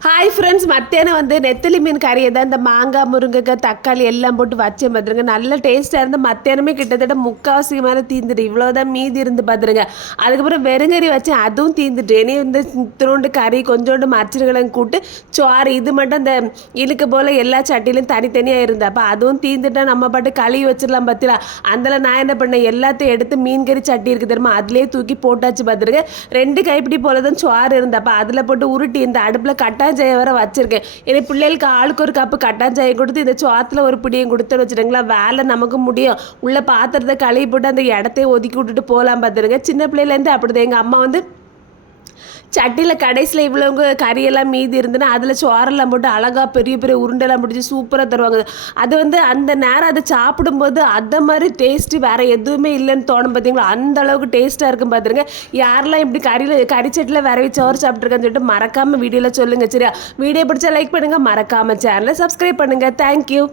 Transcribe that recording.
Hi friends மத்தியானம் வந்து நெத்திலி மீன் கறியை தான் இந்த மாங்காய் முருங்கைக்காய் தக்காளி எல்லாம் போட்டு வச்சே பார்த்துருங்க நல்ல டேஸ்ட்டாக இருந்து மத்தியானமே கிட்டத்தட்ட முக்கால்வாசி மேலே தீந்துட்டு இவ்வளோதான் மீதி இருந்து பார்த்துருங்க அதுக்கப்புறம் வெறுங்கறி வச்சேன் அதுவும் தீந்துட்டு இனி வந்து திருண்டு கறி கொஞ்சோண்டு மச்சர்களையும் கூட்டு சோறு இது மட்டும் இந்த இழுக்கு போல் எல்லா சட்டிலையும் தனித்தனியாக இருந்தப்போ அதுவும் தீந்துட்டா நம்ம பாட்டு கழுவி வச்சிடலாம் பார்த்தீங்களா அதில் நான் என்ன பண்ணேன் எல்லாத்தையும் எடுத்து மீன் கறி சட்டி இருக்குது தெரியுமா? அதுலேயே தூக்கி போட்டாச்சு பார்த்துருங்க ரெண்டு கைப்பிடி போல தான் சோறு இருந்தப்போ அதில் போட்டு உருட்டி இந்த அடுப்பில் கட்டா கட்டாஞ்சாயை வர வச்சிருக்கேன். ஏன்னா பிள்ளைகளுக்கு ஆளுக்கு ஒரு கப்பு கட்டாஞ்சாயை கொடுத்து இந்த சோத்தில் ஒரு பிடியும் கொடுத்து வச்சுருங்களா வேலை நமக்கு முடியும். உள்ள பாத்திரத்தை கழுவி போட்டு அந்த இடத்தையே ஒதுக்கி விட்டுட்டு போகலாம் பார்த்துருங்க சின்ன பிள்ளையிலேருந்து அப்படிதான். எங்கள் அம்மா வந்து சட்டியில் கடைசியில் இவ்வளோங்க கறியெல்லாம் மீதி இருந்துன்னா அதில் சோறெல்லாம் போட்டு அழகாக பெரிய பெரிய உருண்டெல்லாம் பிடிச்சி சூப்பராக தருவாங்க. அது வந்து அந்த நேரம் அதை சாப்பிடும்போது அந்த மாதிரி டேஸ்ட்டு வேறு எதுவுமே இல்லைன்னு தோணும் பார்த்தீங்களா அந்த அளவுக்கு டேஸ்ட்டாக இருக்கும் பார்த்துருங்க யாரெல்லாம் இப்படி கறியில் கறி சட்டியில் விரவி சோறு சாப்பிட்ருக்கான்னு சொல்லிட்டு மறக்காமல் வீடியோவில் சொல்லுங்கள் சரியா? வீடியோ பிடிச்சா லைக் பண்ணுங்கள் மறக்காமல் சேனலை சப்ஸ்கிரைப் பண்ணுங்கள் தேங்க்யூ